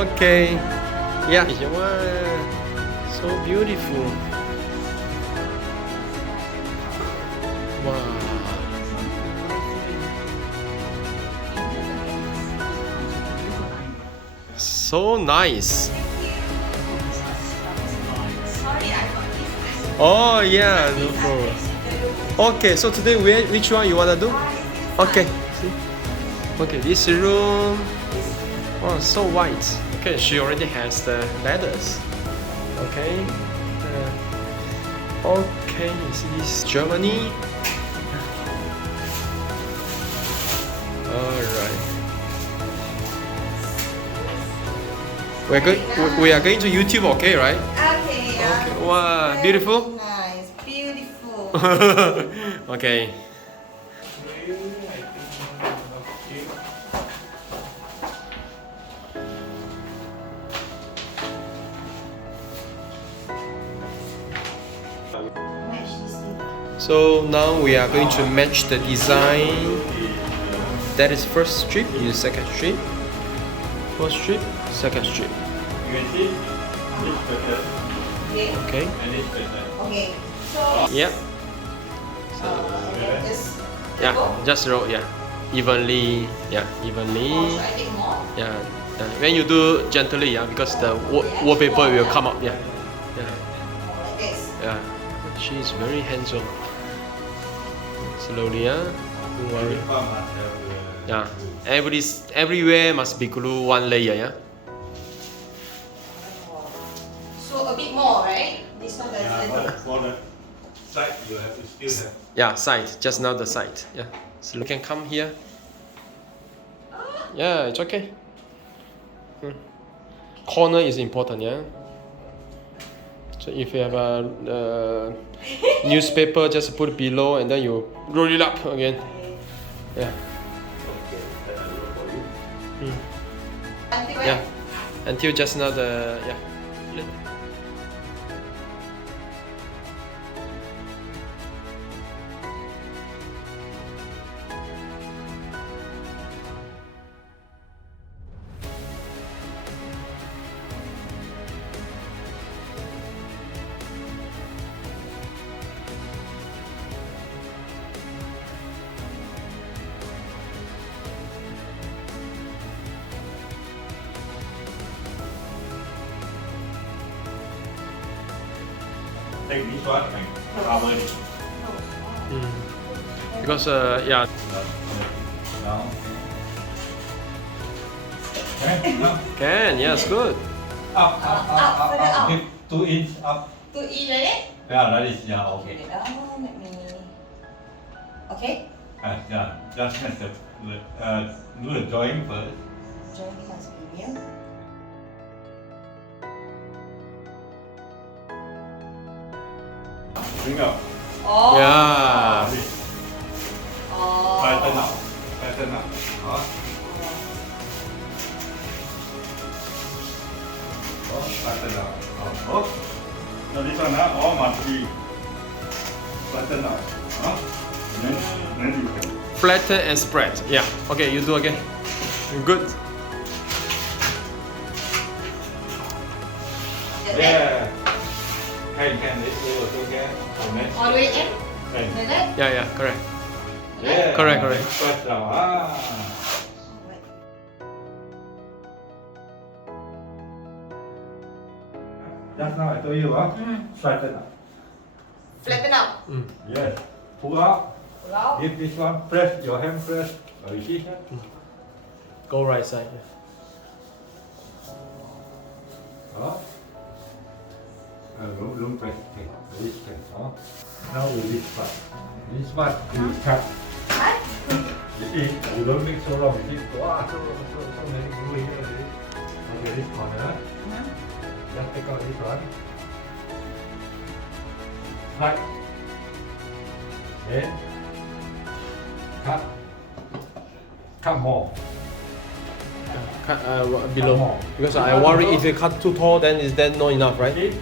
Okay. Yeah. Wow. So beautiful. Wow. So nice. Oh yeah, no problem. Okay, so today which one you wanna do? Okay. See? Okay, this room. Oh, so white. Okay, she already has the letters. Okay. Okay, you see this Germany. Alright. We are going to YouTube, okay, right? Okay. Okay. Wow, beautiful. Nice, beautiful. Okay. So now we are going to match the design. That is first strip, use second strip. First strip, second strip. You can see this pattern Okay. and this pattern. Okay. So. Yeah. Just. Yeah. Just roll. Yeah. Evenly. Yeah. Evenly. So I take more. Yeah. When you do gently, yeah, because the wallpaper will come up. Yeah. Yeah. Like this. Yeah. She is very hands-on. Slowly, yeah. Don't worry. Yeah. Everywhere must be glue one layer, yeah. So a bit more, right? This one Yeah, doesn't. for the side you have to still have. Yeah, side. Just now the side. Yeah. So you can come here. Yeah, it's okay. Corner is important, yeah. So if you have a newspaper, just put it below and then you roll it up again. Yeah. Until when? Yeah. Until just now the yeah. Take this one and cover it. Because yeah. Now. Okay, now. Can, yes, good. Up. Keep 2 inch up. To eat like that? Yeah, that is, yeah, okay. Wait, let me. Okay. Yeah, just make the, do the join first. Join must be new. Bring up. Oh. Yeah. Oh. Tighten up. Tighten up. Tighten up. Now this one, all must be tighten up. Then you can. Flatten and spread. Yeah. Okay, you do again. Good. Yeah. Can this do again? All the way in? Can. Like that? Yeah, correct. Yeah. Correct. Spread now. Just now I told you, flatten up. Flatten out. Yes. Pull out. Pull out. If this one, press your hand, press. You see? Go right side. Don't press. This can. Now with this part. This part you cut. What? You see, you don't make so long. You see, wow, so many glue here. Okay, this corner. Just take out this one. Right. Then cut. Cut more. Cut below. Because I worry if you cut too tall, then is that not enough, right? See?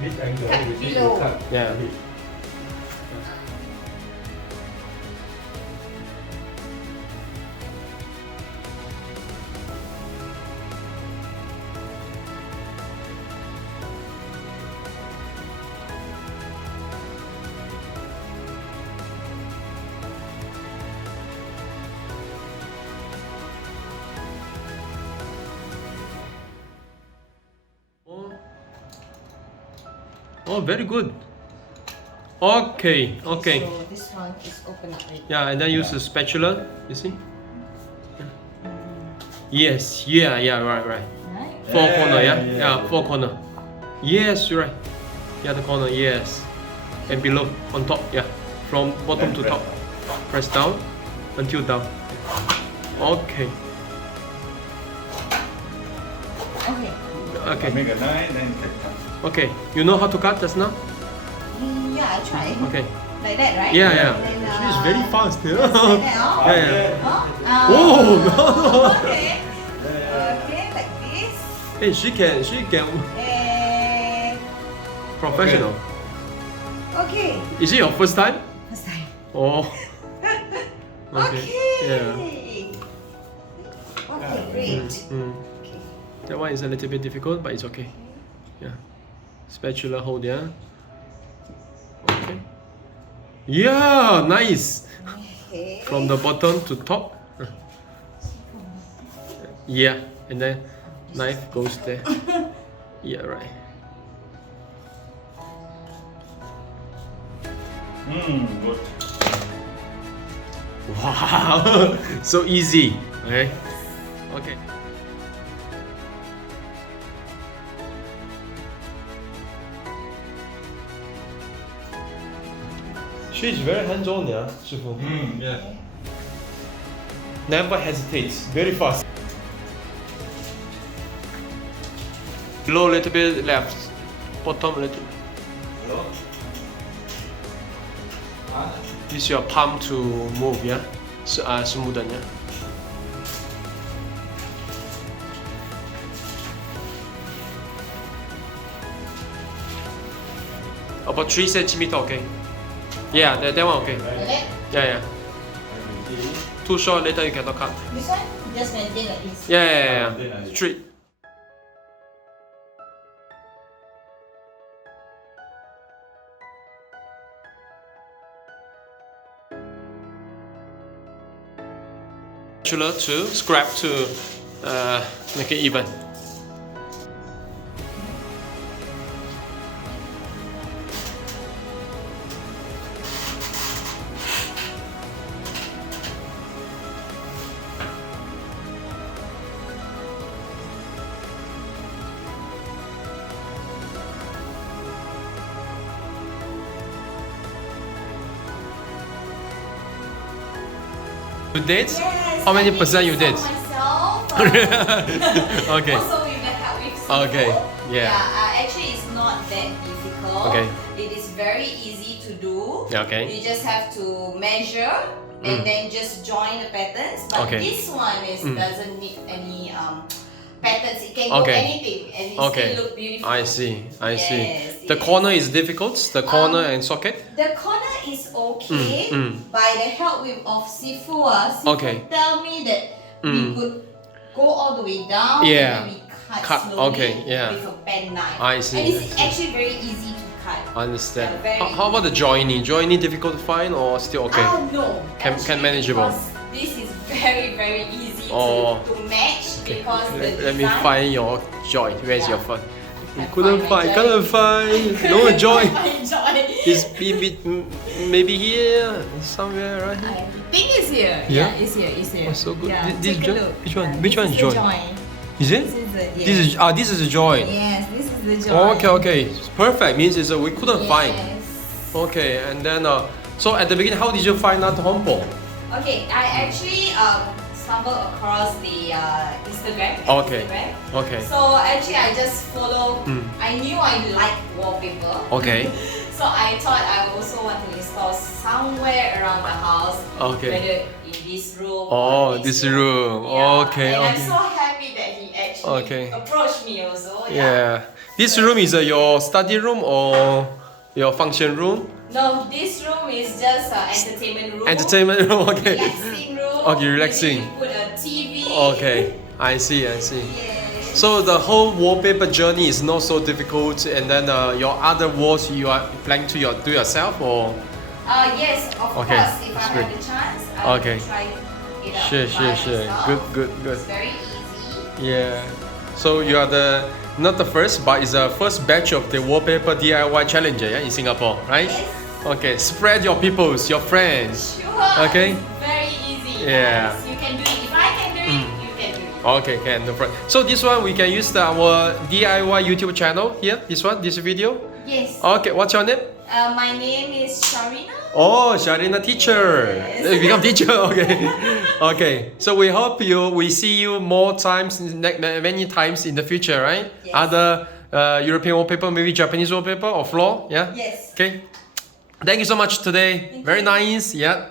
This angle, Cut you see, below. you cut. Yeah. This. Oh, very good. Okay, okay. So this one is open up right. Yeah, and then use the spatula. You see? Yes. Yeah. Yeah. Right. Right. Right? Four corner. Yeah. Yeah. Yeah. Four corner. Yes. You're right. Yeah, the corner. Yes. And below, on top. Yeah. From bottom to top. Press down until down. Okay. Okay. Okay. Make a line, then cut. Okay. You know how to cut just now? Yeah, I try. Okay. Like that, right? Yeah. Yeah. And then, She's very fast. Like that, oh? Yeah. Yeah. Oh, Oh no. okay. Okay, like this. Hey, she can. And Professional. okay. Is it your first time? First time. Oh. Okay. Yeah. Okay, great. Mm. Okay. That one is a little bit difficult, but it's okay. Yeah. Spatula hold, yeah. Okay. Yeah, nice. Okay. From the bottom to top. Yeah, and then knife goes there. Yeah, right. Good. Wow, so easy. Okay. Okay. She's very hands-on, yeah, 师傅. Yeah. Never hesitates. Very fast. Below a little bit left. Bottom a little. Hello? Use your palm to move, yeah? Smoothen, yeah? About 3 centimeter, okay? Yeah, that one okay. Like that? Yeah. Too short, later you cannot cut. This one? Just maintain like this. Yeah. Straight. Spatula to scrap to make it even. You did? Yes, How many I percent did you did? myself. Okay. Also with the help with Sifu. Okay, yeah. Actually, it's not that difficult. Okay. It is very easy to do. Okay. You just have to measure and then just join the patterns. But Okay. this one doesn't need any patterns. It can go Okay. anything and it Okay. still look beautiful. I see. Yes, The yes. corner is difficult. The corner and socket. The corner is okay. By the help of Sifu, Sifu Okay. tell me that we could go all the way down Yeah. and then we Cut, slowly okay, yeah. with a pen knife. I see, And I it's see. actually very easy to cut. Understand. Yeah, very How about the joining? Joining difficult to find or still okay? Oh no. Can Actually, manageable. because this is very easy Oh. to match because the Let me design- find your joint. Where's Yeah. your phone? I Couldn't find my find. Couldn't find. No joint. My joint. It's maybe here somewhere, right? I think it's here. Yeah? It's here. It's here. Oh, so good. Yeah, This take a joint- look. which one? Yeah, Which this one is joint? the joint? Is it? This is the yes. This is a joint. Yes, this is the Oh, joint. okay. Perfect. Means it's we couldn't find. Yes. Okay, and then so at the beginning, how did you find out Honpo? Okay, I actually stumbled across the Instagram. Okay. Instagram. Okay. So actually, I just follow. I knew I liked wallpaper. Okay. So I thought I also want to install somewhere around the house. Okay. Whether in this room. Oh, or this room. Okay, And I'm okay. so happy that he actually Okay. approached me also. Yeah. This room is your study room or your function room? No, this room is just entertainment room. Entertainment room. Okay. Relaxing room. Okay, relaxing. Maybe you put a TV. Okay. I see. Yes. So the whole wallpaper journey is not so difficult, and then your other walls you are planning to do yourself or? Yes, of Okay, course. If I that's have great. the chance, I Okay. will try it out Sure. by myself. Good. It's very easy. Yeah. So you are the not the first, but it's the first batch of the wallpaper DIY challenge, yeah, in Singapore, right? Yes. Okay, spread your peoples, your friends. Sure. Okay. It's very easy. Yeah. Guys. You can do it. If I can do it, you can do it. Okay, can no problem. So this one we can use our DIY YouTube channel here. This one, this video. Yes. Okay, what's your name? My name is Sharina. Oh, Sharina teacher. Yes. You become teacher. Okay. Okay. So we hope we see you more times, many times in the future, right? Yes. Other European wallpaper, maybe Japanese wallpaper or floor. Yeah. Yes. Okay. Thank you so much today. Thank Very you. nice. Yeah.